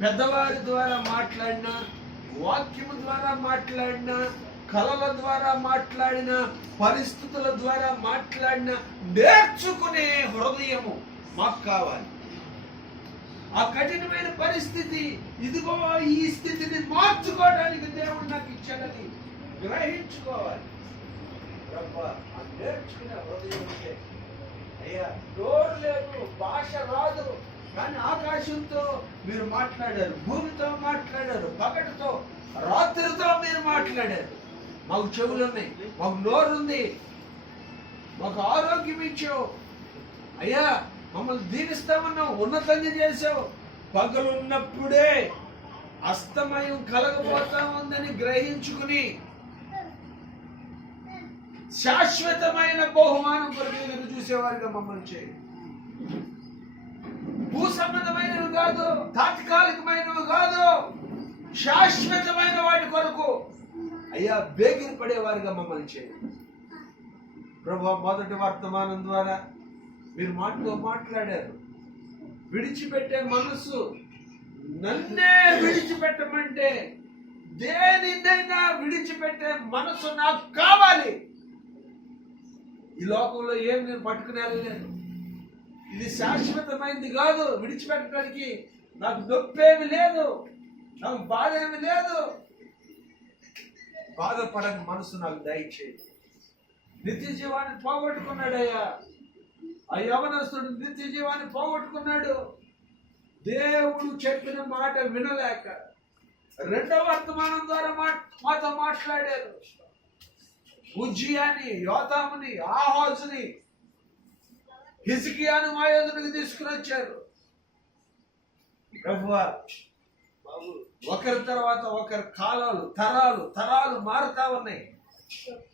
పెద్దవారి ద్వారా మాట్లాడినా, వాక్యము ద్వారా మాట్లాడినా, కళల ద్వారా మాట్లాడిన, పరిస్థితుల ద్వారా మాట్లాడిన నేర్చుకునే హృదయము మాకు కావాలి. ఆ కఠినమైన పరిస్థితి, ఇదిగో ఈ స్థితిని మార్చుకోవడానికి దేవుడు నాకు ఇచ్చాడని గ్రహించుకోవాలి. నేర్చుకునే హృదయం ఉంటే, అయ్యా నోరు లేదు, భాష రాదు, కానీ ఆకాశంతో మీరు మాట్లాడారు, భూమితో మాట్లాడారు, పగటితో రాత్రితో మీరు మాట్లాడారు. మాకు చెవులు ఉన్నాయి, మాకు నోరు ఉంది, మాకు ఆరోగ్యం ఇచ్చావు అయ్యా, మమ్మల్ని దీవిస్తామన్నావు, ఉన్నతంగా చేసావు. పగలున్నప్పుడే అస్తమయం కలగబోతా ఉందని గ్రహించుకుని శాశ్వతమైన బహుమానం కొరకు ఎదురు చూసేవారిగా మమ్మల్ని చేయి. భూ సంబంధమైనవి కాదు, తాత్కాలికమైనవి కాదు, శాశ్వతమైన వాటి కొరకు అయ్యా బేగిరి పడేవారిగా మమ్మల్ని చేయి. ప్రభువా, మొదటి వర్తమానం ద్వారా మీరు మాటతో మాట్లాడారు. విడిచిపెట్టే మనసు, నన్నే విడిచిపెట్టమంటే దేనినైనా విడిచిపెట్టే మనసు నాకు కావాలి. ఈ లోకంలో ఏం నేను పట్టుకుని వెళ్ళలేను, ఇది శాశ్వతమైనది కాదు. విడిచిపెట్టడానికి నాకు నొప్పేమి లేదు, నాకు బాధ ఏమి లేదు. బాధపడని మనసు నాకు దయచేయి. నిత్య జీవాన్ని పోగొట్టుకున్నాడయ్యా, ఆ యవనస్తుడు నిత్య జీవాన్ని పోగొట్టుకున్నాడు. దేవుడు చెప్పిన మాట వినలేక రెండవ వర్తమానం ద్వారా మాతో మాట్లాడారు. ఉజ్జియాని, యోతాముని, ఆహాజుని, హిజ్కియాను మా ఎదురుకు తీసుకుని వచ్చారు. ప్రభువా, ఒకరి తర్వాత ఒకరి కాలాలు, తరాలు మారుతా ఉన్నాయి.